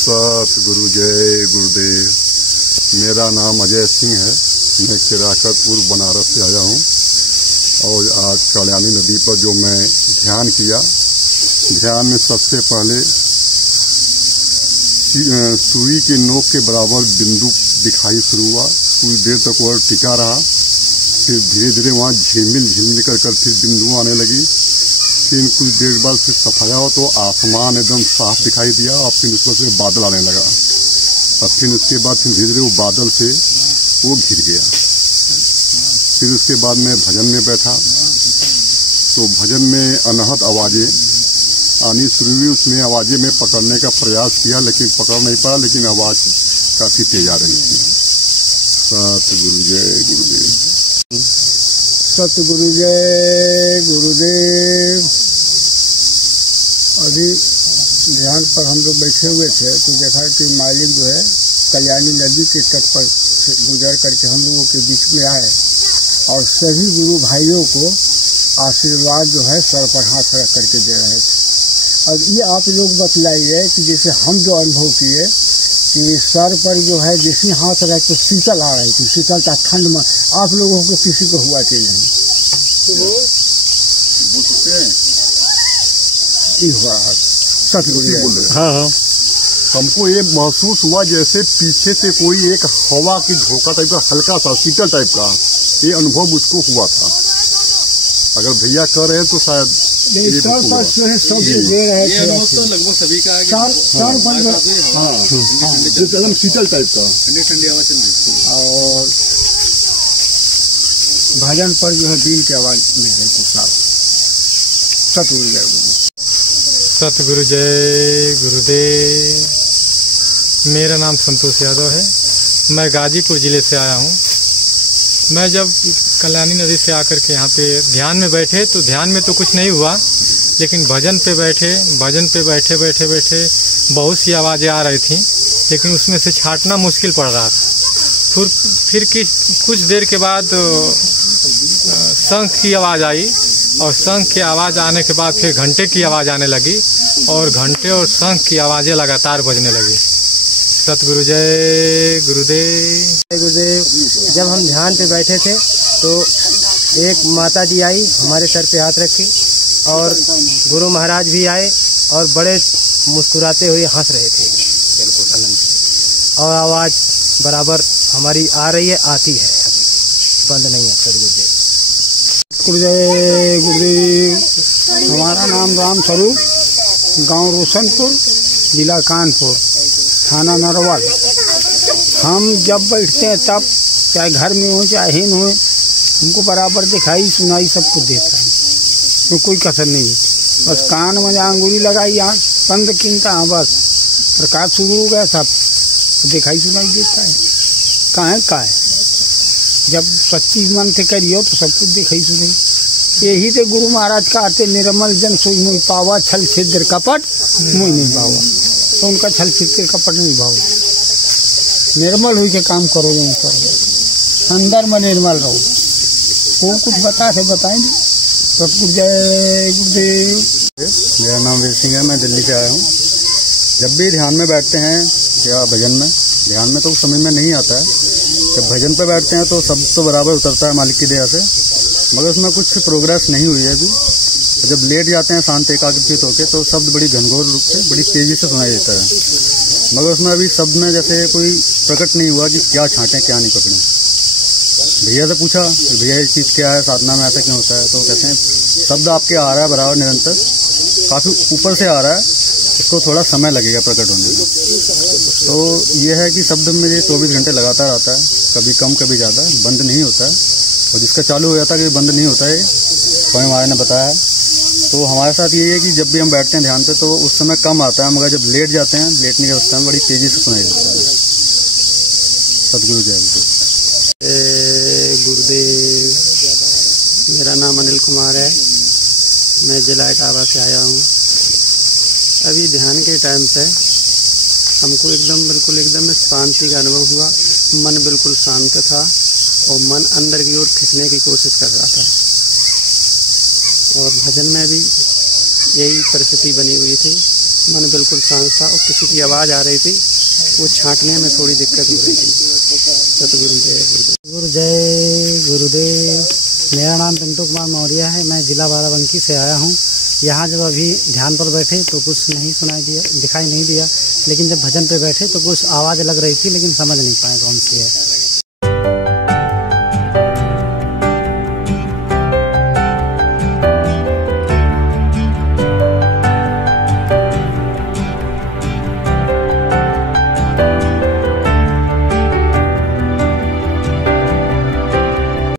सतगुरु जय गुरुदेव। मेरा नाम अजय सिंह है। मैं किराकतपुर बनारस से आया हूँ और आज कल्याणी नदी पर जो मैं ध्यान किया, ध्यान में सबसे पहले सुई के नोक के बराबर बिंदु दिखाई शुरू हुआ। कुछ देर तक वह टिका रहा, फिर धीरे धीरे वहाँ झिलमिल कर फिर बिंदु आने लगी। फिर कुछ देर बाद फिर सफाया हो तो आसमान एकदम साफ दिखाई दिया और फिर उसमें से बादल आने लगा और फिर उसके बाद फिर धीरे धीरे वो बादल से वो घिर गया। फिर उसके बाद मैं भजन में बैठा तो भजन में अनहद आवाज़ें आनी शुरू हुई। उसमें आवाज़ें में पकड़ने का प्रयास किया लेकिन पकड़ नहीं पाया, लेकिन आवाज़ काफ़ी तेज आ रही थी। सतगुरु जय गुरुदेव। सतगुरु जय गुरुदेव। अभी ध्यान पर हम लोग बैठे हुए थे तो देखा कि मालिक जो है कल्याणी नदी के तट पर से गुजर करके हम लोगों के बीच में आए और सभी गुरु भाइयों को आशीर्वाद जो है सर पर हाथ रख करके दे रहे थे। अब ये आप लोग बतलाइए कि जैसे हम जो अनुभव किए कि सर पर जो है जैसे हाथ रख तो शीतल आ रही थी, शीतलता ठंड में आप लोगों को किसी को हुआ कि नहीं? हुआ सतगुरु। हाँ, हमको ये महसूस हुआ जैसे पीछे से कोई एक हवा की झोंका टाइप का हल्का सा शीतल टाइप का ये अनुभव उसको हुआ था। अगर भैया कर रहे हैं तो शायद सर पर सब दे रहे थे। तो लगभग सभी का एकदम शीतल टाइप का ठंडी हवा चल रही थी और भजन पर जो है बील की आवाज मिल रही थी साफ। सतगुरु जय गुरुदेव। सतगुरु जय गुरुदेव। मेरा नाम संतोष यादव है। मैं गाजीपुर ज़िले से आया हूँ। मैं जब कल्याणी नदी से आकर के यहाँ पे ध्यान में बैठे तो ध्यान में तो कुछ नहीं हुआ, लेकिन भजन पे बैठे बैठे बहुत सी आवाज़ें आ रही थी, लेकिन उसमें से छांटना मुश्किल पड़ रहा था। फिर कुछ देर के बाद शंख की आवाज़ आई और शंख की आवाज़ आने के बाद फिर घंटे की आवाज़ आने लगी और घंटे और शंख की आवाज़ें लगातार बजने लगी। सतगुरु जय गुरुदेव। जय गुरुदेव। जब हम ध्यान पे बैठे थे तो एक माता जी आई, हमारे सर पे हाथ रखी और गुरु महाराज भी आए और बड़े मुस्कुराते हुए हंस रहे थे, बिल्कुल आनंद। और आवाज़ बराबर हमारी आ रही है, आती है, अभी बंद नहीं है। सतगुरु जय गुरुदेव। हमारा नाम राम स्वरूप, गांव रोशनपुर, जिला कानपुर, थाना नरवाल। हम जब बैठते हैं तब चाहे घर में हो चाहे हिन हो, हमको बराबर दिखाई सुनाई सब कुछ देता है, तो कोई कसर नहीं। बस कान में अंगूरी लगाई, आँख बंद किनता, हाँ बस प्रकाश शुरू हो गया, सब दिखाई सुनाई देता है। कहाँ है जब सच्ची मन से करियो तो सब कुछ दिखाई सुनाई। यही तो गुरु महाराज का आते निर्मल जन सोई मुई पावा, छल छिद्र कपट मुई नहीं पावा। तो उनका छल छिद्र कपट नहीं भाव, निर्मल हुई के काम करो, नहीं करो, अंदर में निर्मल रहो। वो कुछ बताएंगे। सतगुरु जय गुरुदेव। मेरा नाम वीर सिंह है। मैं दिल्ली से आया हूँ। जब भी ध्यान में बैठते हैं या भजन में, ध्यान में तो समझ में नहीं आता है। जब भजन पर बैठते हैं तो सब तो बराबर उतरता है मालिक की दया से, मगर उसमें कुछ प्रोग्रेस नहीं हुई है अभी। जब लेट जाते हैं शांत एकाग्रचित होकर तो शब्द बड़ी घनघोर रूप से बड़ी तेजी से सुनाई देता है, मगर उसमें अभी शब्द में जैसे कोई प्रकट नहीं हुआ कि क्या छांटें क्या नहीं पकड़ें। भैया से पूछा कि भैया ये चीज़ क्या है, साधना में ऐसा क्यों होता है, तो कहते हैं शब्द आपके आ रहा है बराबर निरंतर, काफ़ी ऊपर से आ रहा है, इसको थोड़ा समय लगेगा प्रकट होने में। तो ये है कि शब्द में ये 24 घंटे लगातार आता है, कभी कम कभी ज़्यादा, बंद नहीं होता है। और जिसका चालू हो जाता है कि बंद नहीं होता है, स्वयं हमारे ने बताया है। तो हमारे साथ ये है कि जब भी हम बैठते हैं ध्यान पे तो उस समय कम आता है, मगर जब लेट जाते हैं, लेटने की अवस्था में बड़ी तेज़ी से सुनाई देता है। सतगुरु जय गुरुदेव। मेरा नाम अनिल कुमार है। मैं जिला इटावा से आया हूँ। अभी ध्यान के टाइम पे हमको बिल्कुल एकदम शांति का अनुभव हुआ। मन बिल्कुल शांत था और मन अंदर की ओर खींचने की कोशिश कर रहा था। और भजन में भी यही परिस्थिति बनी हुई थी मन बिल्कुल शांत था और किसी की आवाज़ आ रही थी, वो छांटने में थोड़ी दिक्कत हो रही थी। सतगुरु जय गुरुदेव। गुरु जय गुरुदेव। मेरा नाम पिंटू कुमार मौर्य है। मैं जिला बाराबंकी से आया हूँ। यहाँ जब अभी ध्यान पर बैठे तो कुछ नहीं दिखाई नहीं दिया, लेकिन जब भजन पे बैठे तो कुछ आवाज़ लग रही थी, लेकिन समझ नहीं पाए कौन सी है।